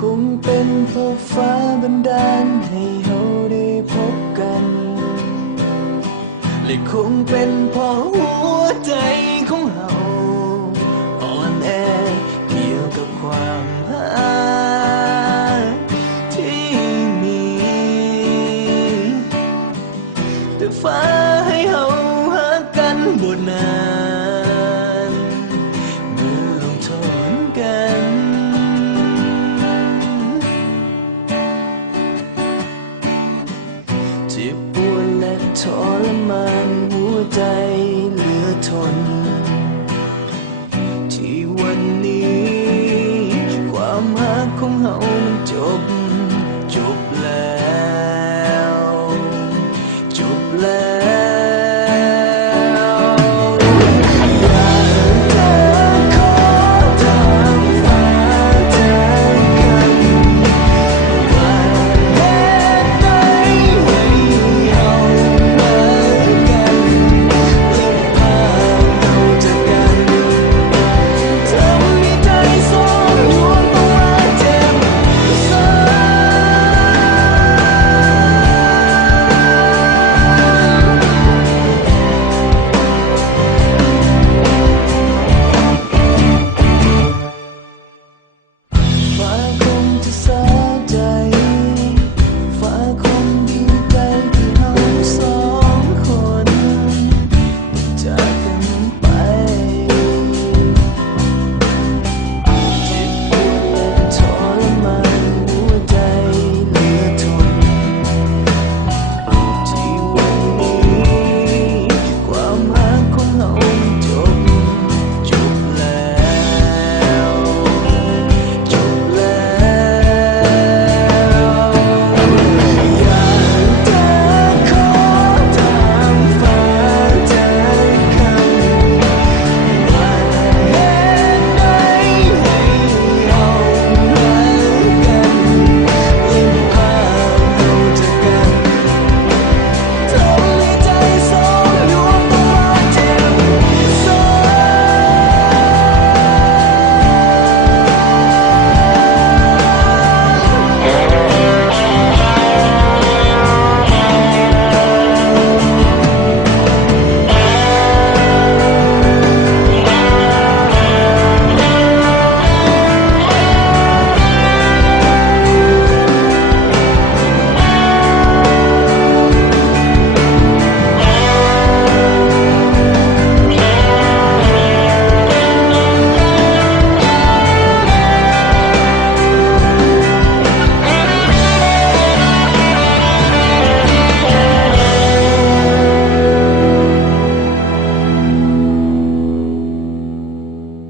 คงเป็นเพราะฟ้าบันดาลให้เราได้พบกันและคงเป็นเพราะหัวใจของเราอ่อนแอเกี่ยวกับความรักที่มีแต่ฟ้าให้เราหักกันบ่นานเมื่อลงทนกันเจ็บปวดและทรมานหัวใจ